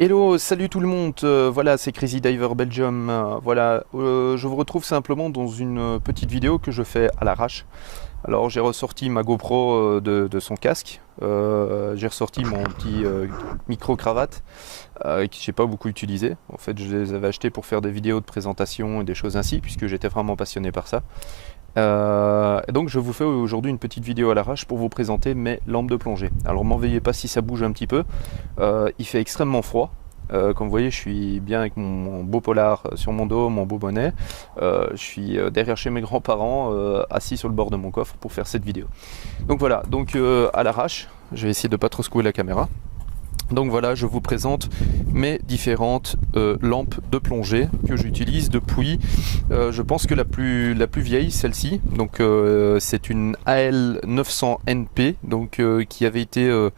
Hello, salut tout le monde, voilà c'est Crazy Diver Belgium, je vous retrouve simplement dans une petite vidéo que je fais à l'arrache. Alors j'ai ressorti ma GoPro de son casque, j'ai ressorti mon petit micro-cravate que j'ai pas beaucoup utilisé. En fait je les avais achetés pour faire des vidéos de présentation et des choses ainsi puisque j'étais vraiment passionné par ça. Et donc je vous fais aujourd'hui une petite vidéo à l'arrache pour vous présenter mes lampes de plongée. Alors m'en veuillez pas si ça bouge un petit peu, il fait extrêmement froid. Comme vous voyez, je suis bien avec mon beau polar sur mon dos, mon beau bonnet. Je suis derrière chez mes grands-parents, assis sur le bord de mon coffre pour faire cette vidéo. Donc voilà, à l'arrache, je vais essayer de pas trop secouer la caméra. Donc voilà, je vous présente mes différentes lampes de plongée que j'utilise depuis, je pense que la plus vieille, celle-ci. Donc c'est une AL900NP, qui avait été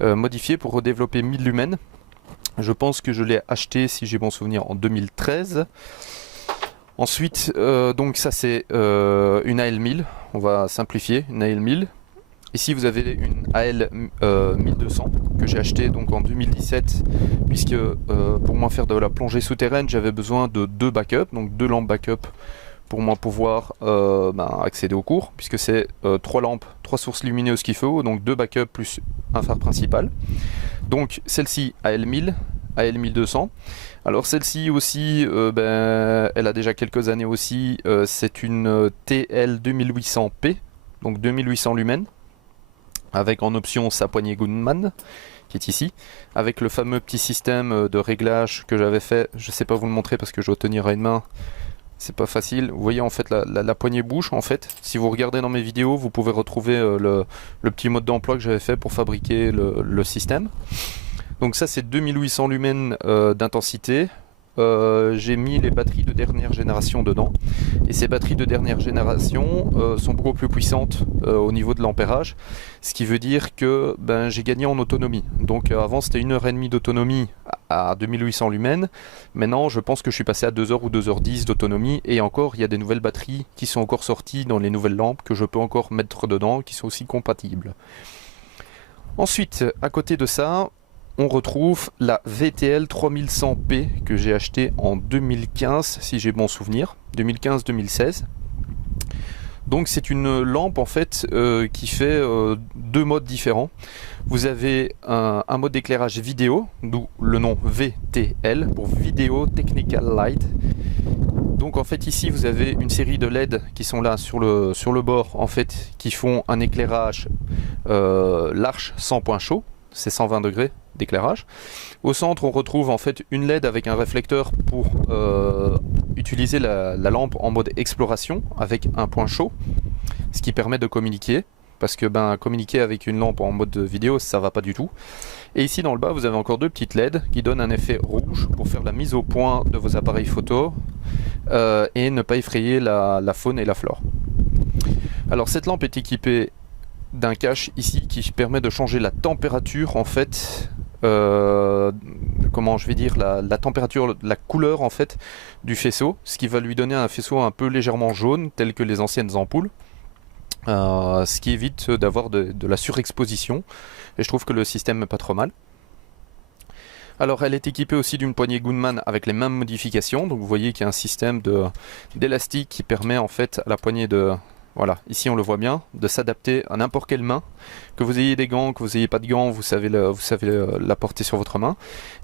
modifiée pour redévelopper 1000 lumens. Je pense que je l'ai acheté, si j'ai bon souvenir, en 2013. Ensuite, donc ça c'est une AL1000, on va simplifier, une AL1000. Ici vous avez une AL 1200 que j'ai acheté donc en 2017 puisque pour moi faire de la plongée souterraine j'avais besoin de deux backups, donc deux lampes backup pour moi pouvoir accéder au cours puisque c'est trois lampes, trois sources lumineuses qu'il faut, donc deux backups plus un phare principal. Donc celle-ci AL1000, AL1200. Alors celle-ci aussi, elle a déjà quelques années aussi, c'est une TL2800P, donc 2800 lumens, avec en option sa poignée Goodman, qui est ici, avec le fameux petit système de réglage que j'avais fait. Je ne sais pas vous le montrer parce que je dois tenir à une main, c'est pas facile. Vous voyez en fait la poignée bouge en fait. Si vous regardez dans mes vidéos, vous pouvez retrouver le petit mode d'emploi que j'avais fait pour fabriquer le système. Donc ça c'est 2800 lumens d'intensité. J'ai mis les batteries de dernière génération dedans et ces batteries de dernière génération sont beaucoup plus puissantes au niveau de l'ampérage, ce qui veut dire que j'ai gagné en autonomie. Donc avant c'était 1h30 d'autonomie à 2800 lumens, maintenant je pense que je suis passé à 2h ou 2h10 d'autonomie, et encore il y a des nouvelles batteries qui sont encore sorties dans les nouvelles lampes que je peux encore mettre dedans, qui sont aussi compatibles. Ensuite, à côté de ça, on retrouve la VTL 3100P que j'ai acheté en 2015, si j'ai bon souvenir, 2015-2016. Donc c'est une lampe en fait qui fait deux modes différents. Vous avez un mode d'éclairage vidéo, d'où le nom VTL pour Video Technical Light. Donc en fait ici vous avez une série de LED qui sont là sur le bord en fait, qui font un éclairage large sans point chaud, c'est 120 degrés d'éclairage. Au centre on retrouve en fait une LED avec un réflecteur pour utiliser la lampe en mode exploration avec un point chaud, ce qui permet de communiquer, parce que communiquer avec une lampe en mode vidéo ça va pas du tout. Et ici dans le bas vous avez encore deux petites LED qui donnent un effet rouge pour faire la mise au point de vos appareils photo et ne pas effrayer la faune et la flore. Alors cette lampe est équipée d'un cache ici qui permet de changer la température en fait, comment je vais dire, la température, la couleur en fait du faisceau, ce qui va lui donner un faisceau un peu légèrement jaune tel que les anciennes ampoules, ce qui évite d'avoir de la surexposition, et je trouve que le système est pas trop mal. Alors elle est équipée aussi d'une poignée Goodman avec les mêmes modifications, donc vous voyez qu'il y a un système d'élastique qui permet en fait à la poignée de... Voilà, ici on le voit bien, de s'adapter à n'importe quelle main. Que vous ayez des gants, que vous n'ayez pas de gants, vous savez la porter sur votre main.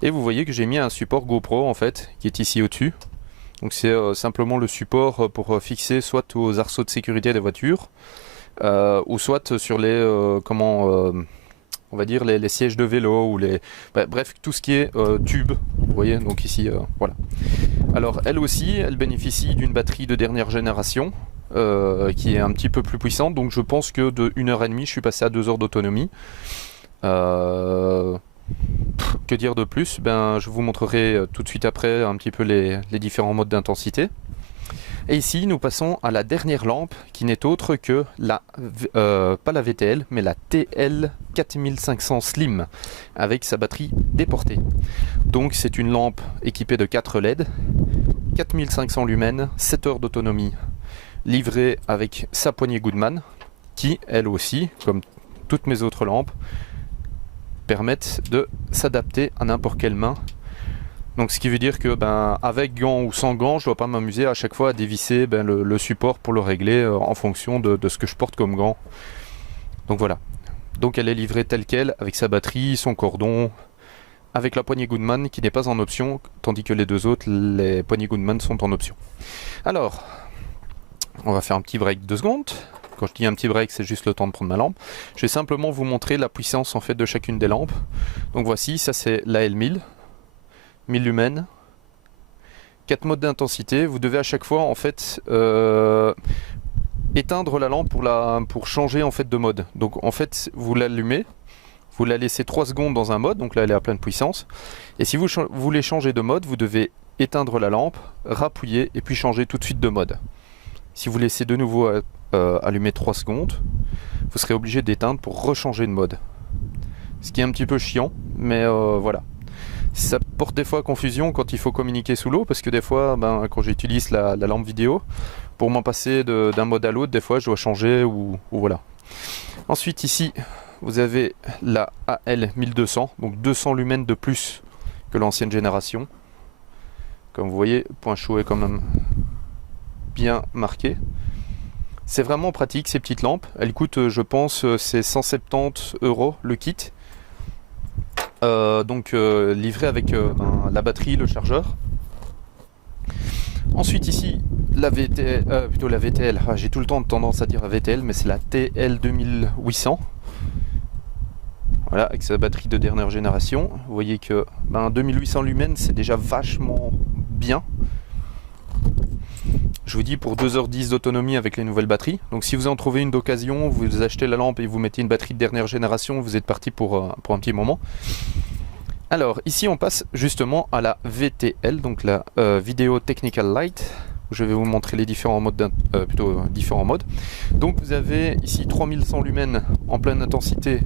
Et vous voyez que j'ai mis un support GoPro en fait, qui est ici au-dessus. Donc c'est simplement le support pour fixer soit aux arceaux de sécurité des voitures, ou soit sur les, on va dire les sièges de vélo, ou bref, tout ce qui est tube. Vous voyez, donc ici, voilà. Alors elle aussi, elle bénéficie d'une batterie de dernière génération, qui est un petit peu plus puissante, donc je pense que de 1h30 je suis passé à 2 heures d'autonomie. Que dire de plus? Je vous montrerai tout de suite après un petit peu les différents modes d'intensité. Et ici nous passons à la dernière lampe qui n'est autre que pas la VTL mais la TL4500 Slim avec sa batterie déportée. Donc c'est une lampe équipée de 4 LED, 4500 lumens, 7 heures d'autonomie, livrée avec sa poignée Goodman qui elle aussi, comme toutes mes autres lampes, permettent de s'adapter à n'importe quelle main. Donc ce qui veut dire que avec gants ou sans gants, je ne dois pas m'amuser à chaque fois à dévisser le support pour le régler en fonction de ce que je porte comme gants. Donc voilà. Donc elle est livrée telle quelle, avec sa batterie, son cordon, avec la poignée Goodman qui n'est pas en option, tandis que les deux autres, les poignées Goodman sont en option. Alors, on va faire un petit break 2 secondes. Quand je dis un petit break, c'est juste le temps de prendre ma lampe. Je vais simplement vous montrer la puissance en fait de chacune des lampes. Donc voici, ça c'est la L1000, 1000 lumens, 4 modes d'intensité. Vous devez à chaque fois en fait éteindre la lampe pour changer en fait de mode. Donc en fait, vous l'allumez, vous la laissez 3 secondes dans un mode, donc là elle est à pleine puissance. Et si vous voulez changer de mode, vous devez éteindre la lampe, rappouiller et puis changer tout de suite de mode. Si vous laissez de nouveau allumer 3 secondes, vous serez obligé d'éteindre pour rechanger de mode. Ce qui est un petit peu chiant, mais voilà. Ça porte des fois à confusion quand il faut communiquer sous l'eau, parce que des fois, quand j'utilise la lampe vidéo, pour m'en passer d'un mode à l'autre, des fois je dois changer ou voilà. Ensuite ici, vous avez la AL1200, donc 200 lumens de plus que l'ancienne génération. Comme vous voyez, le point chaud est quand même bien marqué. C'est vraiment pratique ces petites lampes. Elles coûtent, je pense, c'est 170 € le kit. Livré avec la batterie, le chargeur. Ensuite ici, la VTL, j'ai tout le temps tendance à dire la VTL, mais c'est la TL2800. Voilà, avec sa batterie de dernière génération. Vous voyez que 2800 lumens, c'est déjà vachement bien. Je vous dis pour 2h10 d'autonomie avec les nouvelles batteries. Donc si vous en trouvez une d'occasion, vous achetez la lampe et vous mettez une batterie de dernière génération, vous êtes parti pour un petit moment. Alors ici on passe justement à la VTL, donc la Video Technical Light. Je vais vous montrer les différents modes, différents modes. Donc vous avez ici 3100 lumens en pleine intensité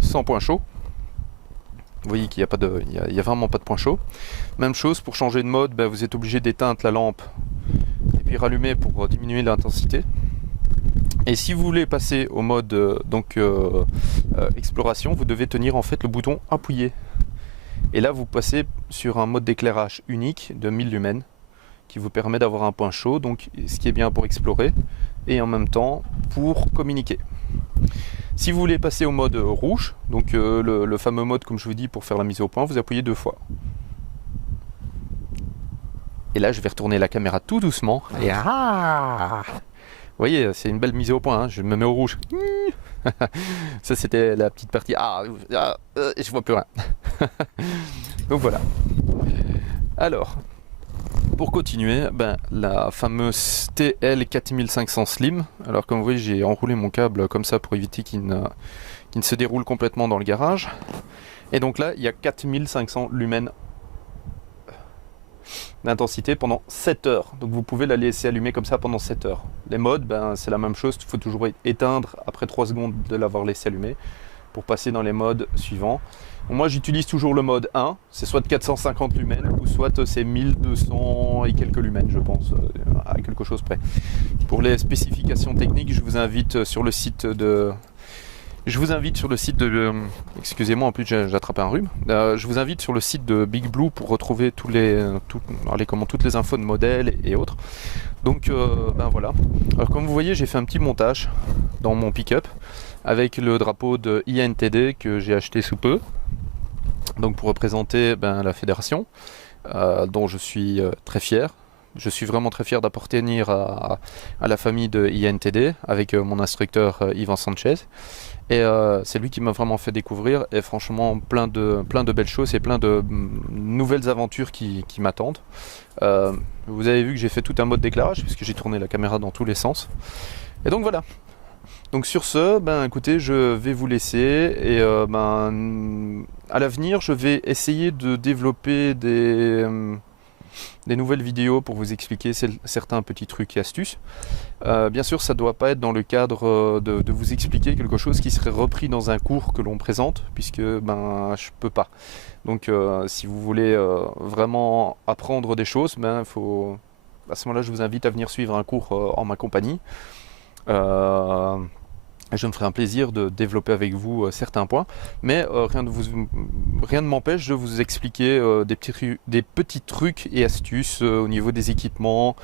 sans point chaud. Vous voyez qu'il n'y a vraiment pas de point chaud. Même chose, pour changer de mode, vous êtes obligé d'éteindre la lampe et puis rallumer pour diminuer l'intensité. Et si vous voulez passer au mode exploration, vous devez tenir en fait le bouton appuyé. Et là vous passez sur un mode d'éclairage unique de 1000 lumens qui vous permet d'avoir un point chaud, donc ce qui est bien pour explorer et en même temps pour communiquer. Si vous voulez passer au mode rouge, donc le fameux mode comme je vous dis pour faire la mise au point, vous appuyez 2 fois. Et là je vais retourner la caméra tout doucement. Et vous voyez, c'est une belle mise au point, hein. Je me mets au rouge. Ça c'était la petite partie. Je vois plus rien. Donc voilà. Alors, pour continuer, la fameuse TL4500 Slim. Alors comme vous voyez, j'ai enroulé mon câble comme ça pour éviter qu'il ne se déroule complètement dans le garage. Et donc là, il y a 4500 lumens d'intensité pendant 7 heures. Donc vous pouvez la laisser allumer comme ça pendant 7 heures. Les modes, c'est la même chose. Il faut toujours éteindre après 3 secondes de l'avoir laissé allumer pour passer dans les modes suivants. Bon, moi j'utilise toujours le mode 1, c'est soit de 450 lumens ou soit c'est 1200 et quelques lumens, je pense, à quelque chose près. Pour les spécifications techniques, je vous invite sur le site de... excusez-moi, en plus j'ai attrapé un rhume. Je vous invite sur le site de Big Blue pour retrouver toutes les infos de modèles et autres. Donc voilà. Alors comme vous voyez, j'ai fait un petit montage dans mon pick-up avec le drapeau de INTD que j'ai acheté sous peu. Donc pour représenter la fédération, dont je suis très fier. Je suis vraiment très fier d'appartenir à la famille de INTD avec mon instructeur Yvan Sanchez. Et c'est lui qui m'a vraiment fait découvrir, et franchement plein de belles choses et plein de nouvelles aventures qui m'attendent. Vous avez vu que j'ai fait tout un mode d'éclairage puisque j'ai tourné la caméra dans tous les sens. Et donc voilà. Donc sur ce, écoutez, je vais vous laisser et à l'avenir je vais essayer de développer des nouvelles vidéos pour vous expliquer certains petits trucs et astuces. Bien sûr, ça ne doit pas être dans le cadre de vous expliquer quelque chose qui serait repris dans un cours que l'on présente, puisque je peux pas. Donc si vous voulez vraiment apprendre des choses, faut... à ce moment-là, je vous invite à venir suivre un cours en ma compagnie. Je me ferai un plaisir de développer avec vous certains points, mais rien ne m'empêche de vous expliquer des petits trucs et astuces au niveau des équipements,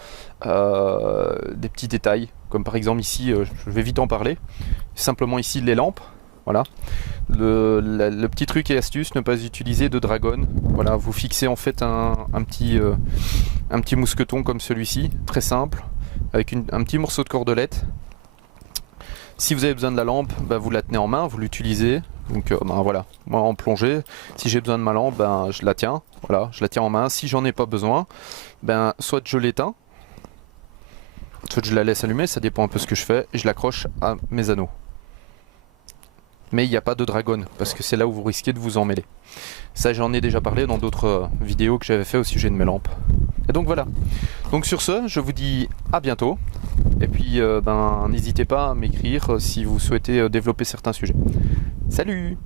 des petits détails, comme par exemple ici, je vais vite en parler, simplement ici les lampes, voilà. Le petit truc et astuce, ne pas utiliser de dragon, voilà, vous fixez en fait un petit mousqueton comme celui-ci, très simple, avec un petit morceau de cordelette. Si vous avez besoin de la lampe, vous la tenez en main, vous l'utilisez. Donc voilà, moi en plongée, si j'ai besoin de ma lampe, je la tiens. Voilà, je la tiens en main. Si j'en ai pas besoin, soit je l'éteins, soit je la laisse allumer, ça dépend un peu ce que je fais, et je l'accroche à mes anneaux. Mais il n'y a pas de dragon, parce que c'est là où vous risquez de vous emmêler. Ça, j'en ai déjà parlé dans d'autres vidéos que j'avais fait au sujet de mes lampes. Et donc voilà. Donc sur ce, je vous dis à bientôt. Et puis n'hésitez pas à m'écrire si vous souhaitez développer certains sujets. Salut!